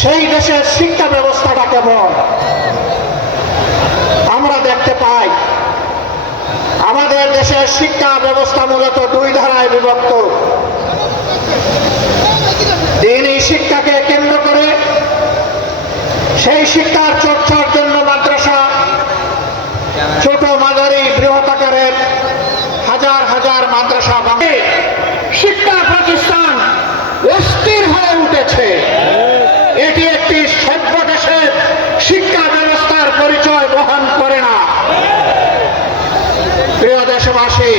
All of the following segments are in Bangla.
সেই দেশের শিক্ষা ব্যবস্থাটা কেমন আমরা দেখতে পাই। আমাদের দেশের শিক্ষা ব্যবস্থা মূলত দুই ধারায় বিভক্ত। দ্বীনি শিক্ষাকে কেন্দ্র করে সেই শিক্ষার চর্চার জন্য মাদ্রাসা, ছোট মাঝারি বৃহৎ আকারের হাজার হাজার মাদ্রাসা শিক্ষা প্রতিষ্ঠান অস্থির হয়ে উঠেছে। এটি একটি সভ্য দেশের শিক্ষা ব্যবস্থার পরিচয় বহন করে না। প্রিয় দেশবাসী,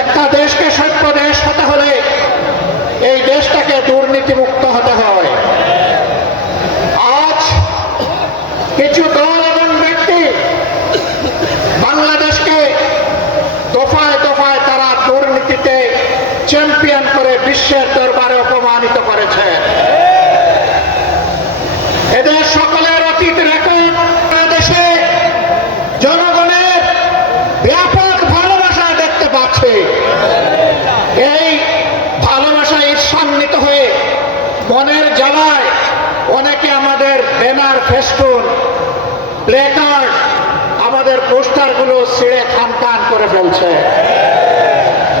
একটা দেশকে সভ্য দেশ হতে হলে এই দেশটাকে দুর্নীতিমুক্ত হতে হয়। আজ কিছু দল এবং ব্যক্তি বাংলাদেশকে দফায় দফায় তারা দুর্নীতিতে চ্যাম্পিয়ন করে বিশ্বের দরবারে অপমানিত করেছে। এদের সকলের অতীত রেকর্ড দেশে জনগণের ব্যাপক ভালোবাসা দেখতে পাচ্ছে। এই ভালোবাসায় ঈর্ষান্বিত হয়ে মনের জ্বালায় অনেকে আমাদের ব্যানার, ফেস্টুন, প্লেকার্ড, আমাদের পোস্টারগুলো ছিঁড়ে খানখান করে ফেলছে।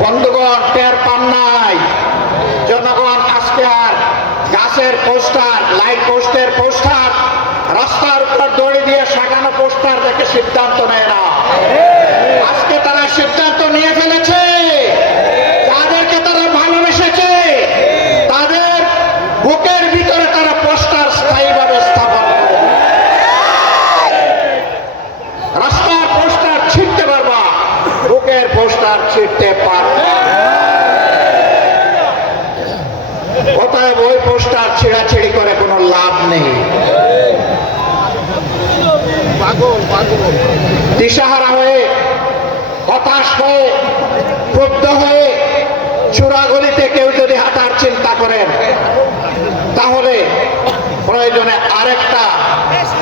বন্ধুগণ, টের পান নাই জনগণ আজকে আর গাছের পোস্টার, লাইট পোস্টের পোস্টার, রাস্তার উপর দড়ি দিয়ে সাজানো পোস্টার দেখে সিদ্ধান্ত নেয় না। আজকে তারা সিদ্ধান্ত নিয়ে ফেলেছে তাদেরকে তারা ভালোবেসেছে, তাদের বুকের ভিতরে তারা পোস্টার স্থায়ীভাবে স্থাপন করে। রাস্তার পোস্টার ছিঁড়তে পারবা, বুকের পোস্টার ছিঁড়তে পারবে। অতএব ওই পোস্টার ছিঁড়াছিঁড়ি করে কোনো লাভ নেই। দিশাহারা হয়ে, হতাশ হয়ে, ক্রুদ্ধ হয়ে চূড়াগলিতে কেউ যদি হাঁটার চিন্তা করেন তাহলে প্রয়োজনে আরেকটা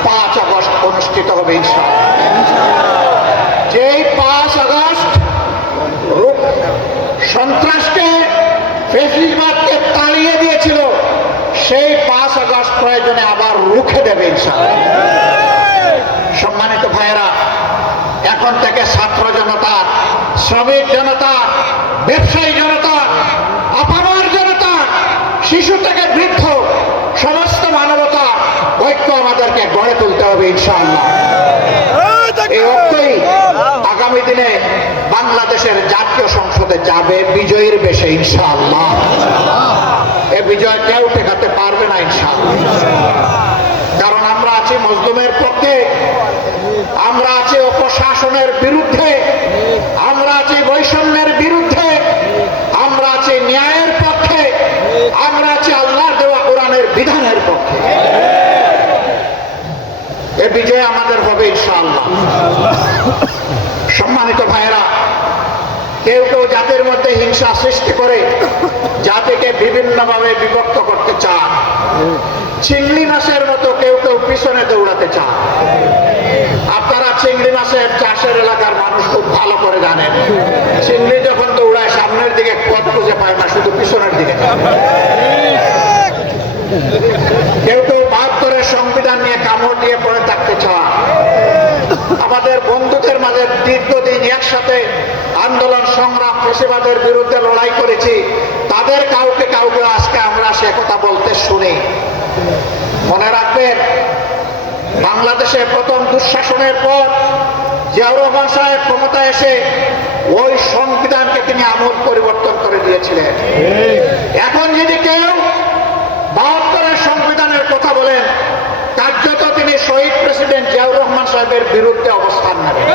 5 আগস্ট অনুষ্ঠিত হবে ইনশাআল্লাহ। যেই 5 আগস্ট সন্ত্রাসকে, ফ্যাসিবাদকে তাড়িয়ে দিয়েছিল, সেই 5 আগস্ট প্রয়োজনে আবার রুখে দেবে ইনশাআল্লাহ। সম্মানিত ভাইয়েরা, এখন থেকে ছাত্র জনতা, শ্রমিক জনতা, ব্যবসায়ী জনতা, আপামর জনতা, শিশু থেকে বৃদ্ধ সমস্ত মানবতা ঐক্য আমাদেরকে গড়ে তুলতে হবে ইনশাআল্লাহ। এই ঐক্যই আগামী দিনে বাংলাদেশের জাতীয় সংসদে যাবে বিজয়ীর বেশে ইনশাআল্লাহ। এ বিজয় কেউ ঠেকাতে পারবে না ইনশাআল্লাহ। কারণ আমরা আছি মজলুমের পক্ষে, আমরা আছি অপশাসনের বিরুদ্ধে, আমরা আছি বৈষম্যের বিরুদ্ধে, আমরা আছি ন্যায়ের পক্ষে, আমরা আছি আল্লাহর দেওয়া কোরআনের বিধানের পক্ষে। এ বিজয় আমাদের হবে ইনশাআল্লাহ। সম্মানিত ভাইয়েরা, কেউ কেউ জাতির মধ্যে হিংসা সৃষ্টি করে জাতিকে বিভিন্নভাবে বিভক্ত করতে চান। চিংড়ি মাছের মতো কেউ কেউ পিছনে দৌড়াতে চান। আপনারা চিংড়ি মাছের চাষের এলাকার মানুষ খুব ভালো করে জানেন, চিংড়ি যখন দৌড়ায় সামনের দিকে পথ খুঁজে পায় না, শুধু পিছনের দিকে। কেউ কেউ 72-এর সংবিধান নিয়ে কামড় দিয়ে পড়ে থাকতে চান। আমাদের বন্ধুদের মাঝে দীর্ঘদিন একসাথে আন্দোলন, সংগ্রাম, ফ্যাসিবাদের বিরুদ্ধে লড়াই করেছি, তাদের কাউকে কাউকে আজকে আমরা সে কথা বলতে শুনি। মনে রাখবেন, বাংলাদেশে প্রথম দুঃশাসনের পর জিয়াউর রহমান সাহেব ক্ষমতায় এসে ওই সংবিধানকে তিনি আমূল পরিবর্তন করে দিয়েছিলেন। এখন যদি কেউ 72-এর সংবিধানের কথা বলেন, কার্যত তিনি শহীদ প্রেসিডেন্ট জিয়াউর রহমান সাহেবের বিরুদ্ধে অবস্থান নেবেন।